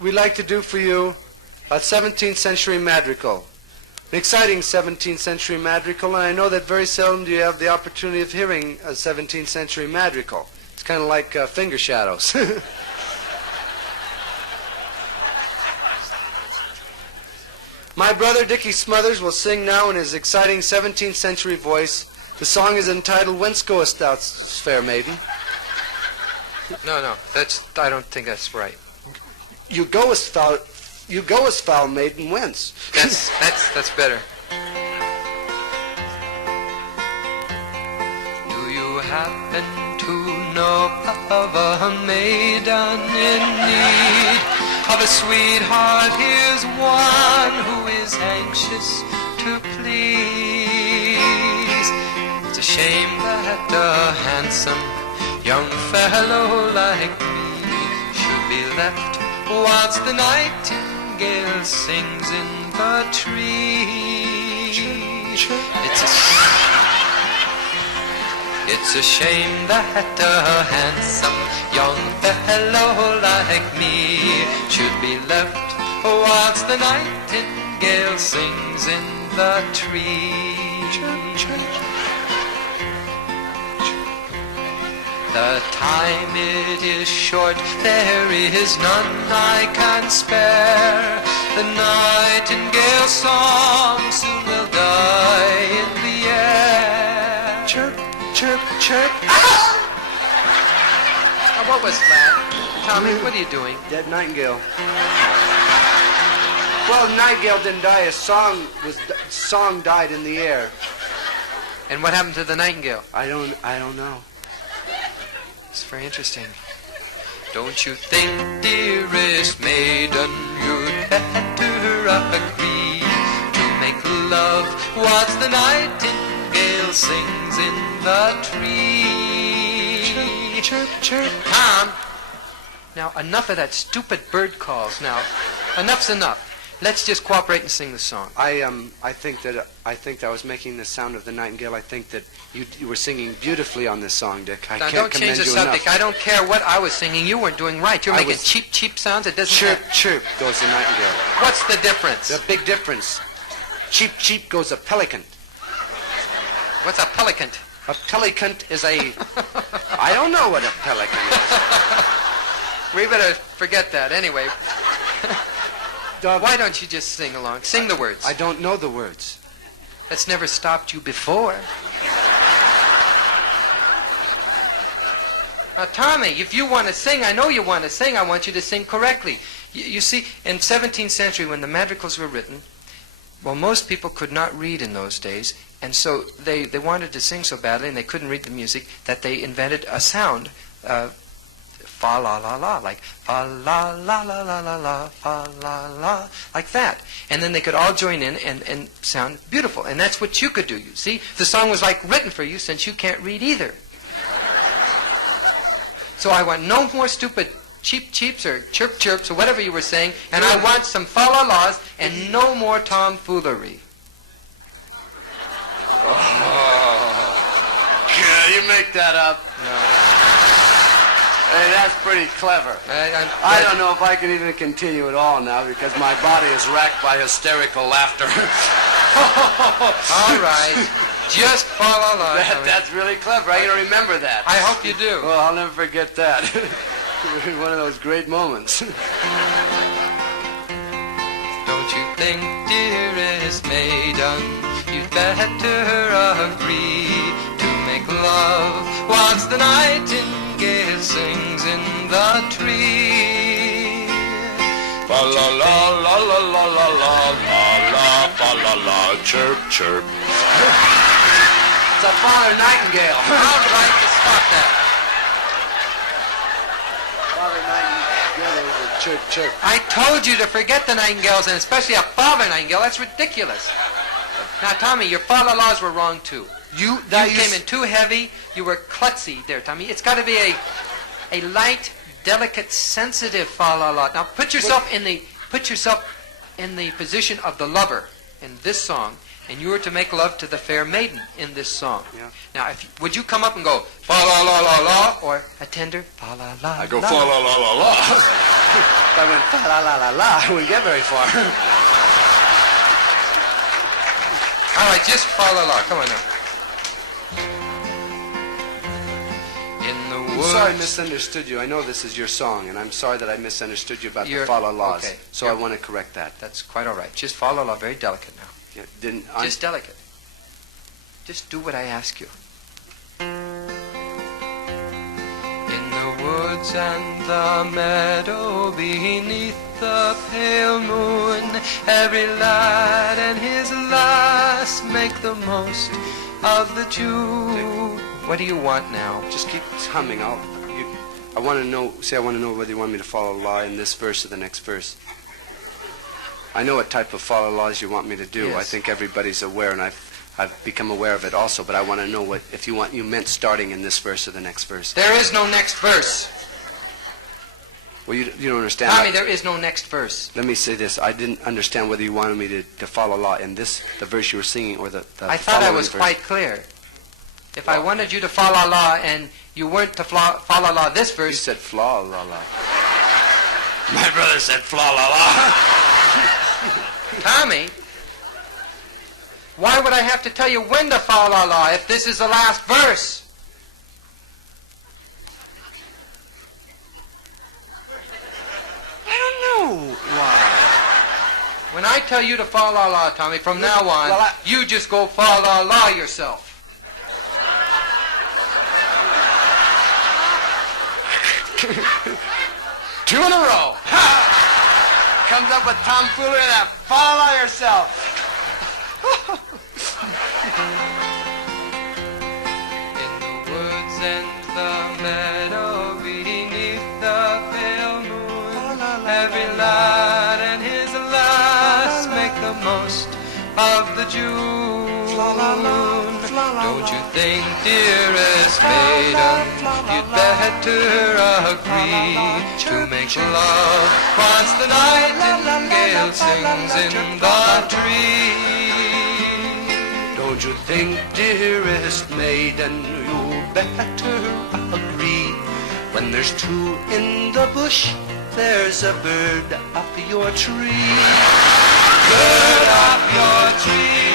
we'd like to do for you a 17th century madrigal. An exciting 17th century madrigal, and I know that very seldom do you have the opportunity of hearing a 17th century madrigal. It's kind of like finger shadows. My brother Dickie Smothers will sing now in his exciting 17th century voice. The song is entitled Whence Goest Thou, Fair Maiden? No, I don't think that's right. You goest, foul maiden, whence? That's better. Do you happen to know of a maiden in need of a sweetheart? Here's one who is anxious to please. It's a shame that a handsome young fellow like me should be left whilst the nightingale sings in the tree. It's a shame that a handsome young fellow like me should be left whilst the nightingale sings in the tree. The time it is short, there is none I can spare. The nightingale's song soon will die in the air. Chirp, chirp, chirp. Ah! Now, what was that? Tommy, what are you doing? Dead nightingale. Well, the nightingale didn't die. His song died in the air. And what happened to the nightingale? I don't know. It's very interesting. Don't you think, dearest maiden, you'd better agree to make love whilst the nightingale sings in the tree? Chirp, chirp. Tom, now enough of that stupid bird calls. Now, enough's enough. Let's just cooperate and sing the song. I think that I was making the sound of the nightingale. I think that you were singing beautifully on this song, Dick. Now, don't change the subject. Enough. I don't care what I was singing. You weren't doing right. You're making cheap sounds. It doesn't. Chirp, chirp goes the nightingale. What's the difference? The big difference. Cheep, cheep goes a pelican. What's a pelican? A pelican is a... I don't know what a pelican is. We better forget that anyway. Why don't you just sing along? Sing the words. I don't know the words. That's never stopped you before. Now, Tommy, if you want to sing, I know you want to sing, I want you to sing correctly. You see, in 17th century, when the madrigals were written, well, most people could not read in those days, and so they wanted to sing so badly, and they couldn't read the music, that they invented a sound, fa la la la, like fa la la la la la la, fa la la, like that. And then they could all join in and sound beautiful. And that's what you could do, you see. The song was like written for you since you can't read either. So I want no more stupid cheep cheeps or chirp chirps or whatever you were saying, and I want some fa la la's and no more tomfoolery. Oh. Yeah, you make that up. No. Hey, that's pretty clever. I don't know if I can even continue at all now because my body is racked by hysterical laughter. All right. Just follow along. That's really clever. I gotta remember that. I hope you do. Well, I'll never forget that. One of those great moments. Don't you think, dearest maiden, you'd better agree to make love whilst the nightingale sings in the tree? Fa la la la la la la la la fa la la chirp chirp. It's a Father Nightingale. All right, just stop that. Father Nightingale was a chirp chirp. I told you to forget the nightingales, and especially a father nightingale. That's ridiculous. Now, Tommy, your fa-la-las were wrong, too. You came in too heavy. You were klutzy there, Tommy. It's got to be a light, delicate, sensitive fa-la-la. Now, put yourself in the position of the lover in this song, and you were to make love to the fair maiden in this song. Yeah. Now, would you come up and go fa la la la la, or a tender fa la la? I go fa la la la la. If I went fa la la la la, I wouldn't get very far. All right, just fa la la. Come on now. I'm sorry I misunderstood you. I know this is your song, and I'm sorry that I misunderstood you about the fa la la's. Okay. So I want to correct that. That's quite all right. Just fa la la, very delicate now. Yeah, Just delicate. Just do what I ask you. In the woods and the meadow beneath the pale moon, every lad and his lass make the most of the Jew. What do you want now? Just keep humming. I want to know. See, I want to know whether you want me to follow la in this verse or the next verse. I know what type of fa la la's you want me to do. Yes. I think everybody's aware, and I've become aware of it also. But I want to know what if you meant starting in this verse or the next verse. There is no next verse. Well, you don't understand. Tommy, there is no next verse. Let me say this. I didn't understand whether you wanted me to follow la in the verse you were singing or the I thought I was verse. quite clear. If I wanted you to fa la la and you weren't to fa la la this You verse, said fla la la. My brother said fla la la. Tommy, why would I have to tell you when to fa la la if this is the last verse? I don't know why. When I tell you to fa la la, Tommy, from now on, Well, you just go fa la la yourself. Two in a row. Comes up with tomfoolery and that follow yourself. In the woods and the meadow beneath the pale moon, every lad and his lass make the most of the June. Don't you think, dearest maiden, you'd better agree to make love whilst the nightingale sings in the tree? Don't you think, dearest maiden, you better agree? When there's two in the bush, there's a bird up your tree. Bird up your tree.